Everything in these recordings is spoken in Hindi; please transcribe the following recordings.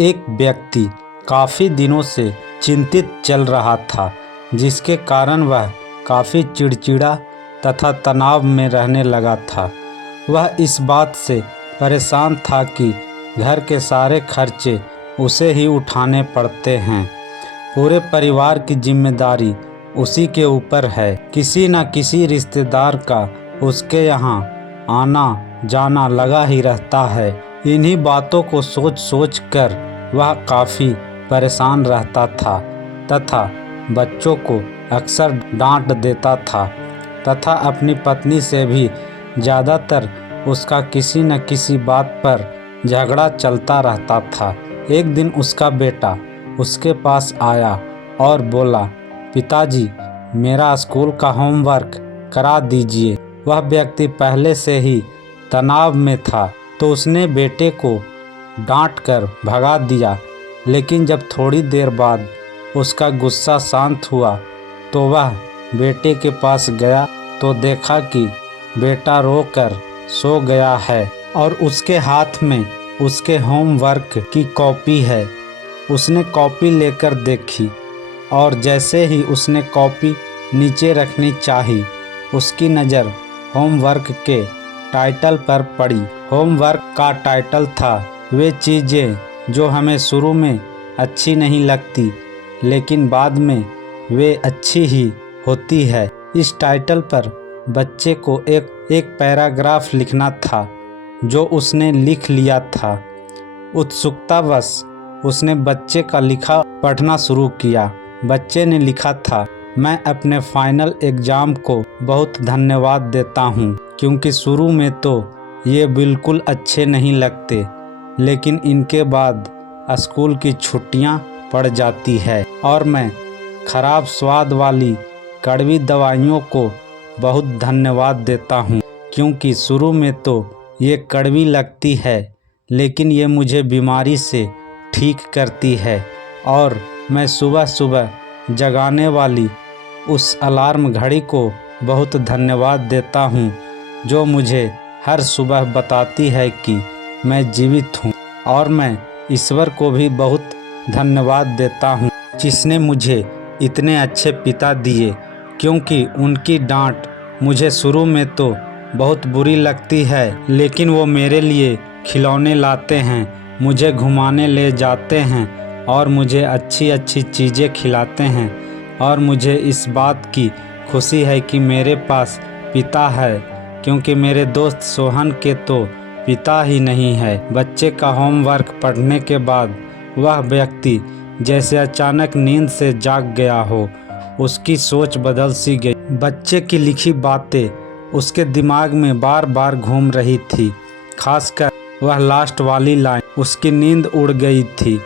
एक व्यक्ति काफ़ी दिनों से चिंतित चल रहा था, जिसके कारण वह काफ़ी चिड़चिड़ा तथा तनाव में रहने लगा था। वह इस बात से परेशान था कि घर के सारे खर्चे उसे ही उठाने पड़ते हैं। पूरे परिवार की जिम्मेदारी उसी के ऊपर है। किसी न किसी रिश्तेदार का उसके यहाँ आना जाना लगा ही रहता है। इन्हीं बातों को सोच सोच कर वह काफ़ी परेशान रहता था तथा बच्चों को अक्सर डांट देता था तथा अपनी पत्नी से भी ज़्यादातर उसका किसी न किसी बात पर झगड़ा चलता रहता था। एक दिन उसका बेटा उसके पास आया और बोला, पिताजी मेरा स्कूल का होमवर्क करा दीजिए। वह व्यक्ति पहले से ही तनाव में था तो उसने बेटे को डांट कर भगा दिया, लेकिन जब थोड़ी देर बाद उसका गुस्सा शांत हुआ तो वह बेटे के पास गया तो देखा कि बेटा रोकर सो गया है और उसके हाथ में उसके होमवर्क की कॉपी है। उसने कॉपी लेकर देखी और जैसे ही उसने कॉपी नीचे रखनी चाही, उसकी नज़र होमवर्क के टाइटल पर पड़ी। होमवर्क का टाइटल था, वे चीज़ें जो हमें शुरू में अच्छी नहीं लगती लेकिन बाद में वे अच्छी ही होती है। इस टाइटल पर बच्चे को एक पैराग्राफ लिखना था जो उसने लिख लिया था। उत्सुकतावश उसने बच्चे का लिखा पढ़ना शुरू किया। बच्चे ने लिखा था, मैं अपने फाइनल एग्ज़ाम को बहुत धन्यवाद देता हूँ, क्योंकि शुरू में तो ये बिल्कुल अच्छे नहीं लगते लेकिन इनके बाद स्कूल की छुट्टियाँ पड़ जाती है और मैं खराब स्वाद वाली कड़वी दवाइयों को बहुत धन्यवाद देता हूँ, क्योंकि शुरू में तो ये कड़वी लगती है लेकिन ये मुझे बीमारी से ठीक करती है। और मैं सुबह सुबह जगाने वाली उस अलार्म घड़ी को बहुत धन्यवाद देता हूँ जो मुझे हर सुबह बताती है कि मैं जीवित हूँ। और मैं ईश्वर को भी बहुत धन्यवाद देता हूँ जिसने मुझे इतने अच्छे पिता दिए, क्योंकि उनकी डांट मुझे शुरू में तो बहुत बुरी लगती है लेकिन वो मेरे लिए खिलौने लाते हैं, मुझे घुमाने ले जाते हैं और मुझे अच्छी अच्छी चीज़ें खिलाते हैं। और मुझे इस बात की खुशी है कि मेरे पास पिता है, क्योंकि मेरे दोस्त सोहन के तो पिता ही नहीं है। बच्चे का होमवर्क पढ़ने के बाद वह व्यक्ति जैसे अचानक नींद से जाग गया हो, उसकी सोच बदल सी गई। बच्चे की लिखी बातें उसके दिमाग में बार बार घूम रही थी, खासकर वह लास्ट वाली लाइन। उसकी नींद उड़ गई थी।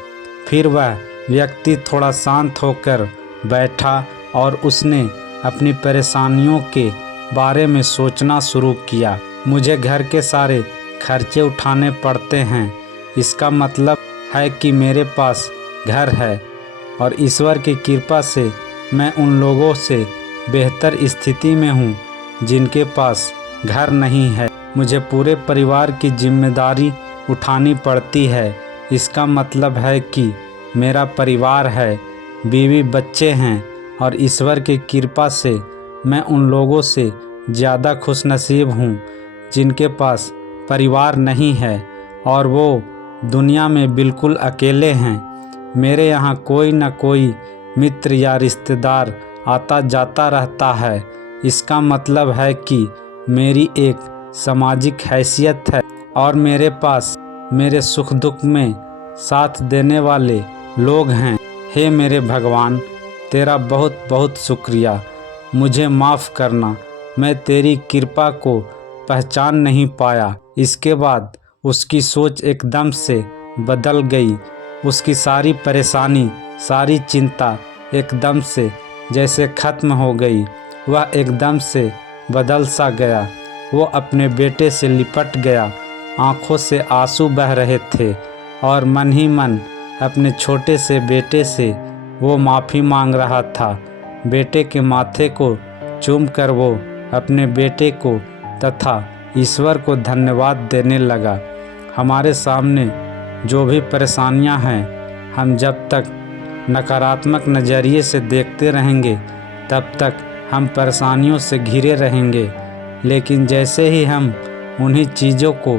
फिर वह व्यक्ति थोड़ा शांत होकर बैठा और उसने अपनी परेशानियों के बारे में सोचना शुरू किया। मुझे घर के सारे खर्चे उठाने पड़ते हैं, इसका मतलब है कि मेरे पास घर है और ईश्वर की कृपा से मैं उन लोगों से बेहतर स्थिति में हूँ जिनके पास घर नहीं है। मुझे पूरे परिवार की जिम्मेदारी उठानी पड़ती है, इसका मतलब है कि मेरा परिवार है, बीवी बच्चे हैं और ईश्वर की कृपा से मैं उन लोगों से ज़्यादा खुशनसीब हूँ जिनके पास परिवार नहीं है और वो दुनिया में बिल्कुल अकेले हैं। मेरे यहाँ कोई न कोई मित्र या रिश्तेदार आता जाता रहता है, इसका मतलब है कि मेरी एक सामाजिक हैसियत है और मेरे पास मेरे सुख दुख में साथ देने वाले लोग हैं। हे मेरे भगवान, तेरा बहुत बहुत शुक्रिया। मुझे माफ़ करना, मैं तेरी कृपा को पहचान नहीं पाया। इसके बाद उसकी सोच एकदम से बदल गई। उसकी सारी परेशानी, सारी चिंता एकदम से जैसे ख़त्म हो गई। वह एकदम से बदल सा गया। वो अपने बेटे से लिपट गया, आँखों से आंसू बह रहे थे और मन ही मन अपने छोटे से बेटे से वो माफ़ी मांग रहा था। बेटे के माथे को चूमकर वो अपने बेटे को तथा ईश्वर को धन्यवाद देने लगा। हमारे सामने जो भी परेशानियां हैं, हम जब तक नकारात्मक नज़रिए से देखते रहेंगे तब तक हम परेशानियों से घिरे रहेंगे। लेकिन जैसे ही हम उन्हीं चीज़ों को,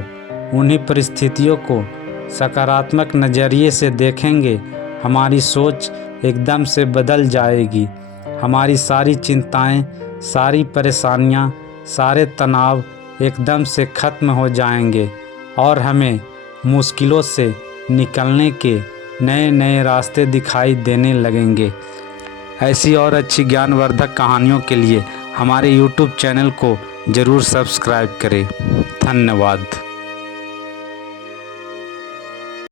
उन्हीं परिस्थितियों को सकारात्मक नज़रिए से देखेंगे, हमारी सोच एकदम से बदल जाएगी। हमारी सारी चिंताएं, सारी परेशानियां, सारे तनाव एकदम से ख़त्म हो जाएंगे और हमें मुश्किलों से निकलने के नए नए रास्ते दिखाई देने लगेंगे। ऐसी और अच्छी ज्ञानवर्धक कहानियों के लिए हमारे YouTube चैनल को ज़रूर सब्सक्राइब करें। धन्यवाद।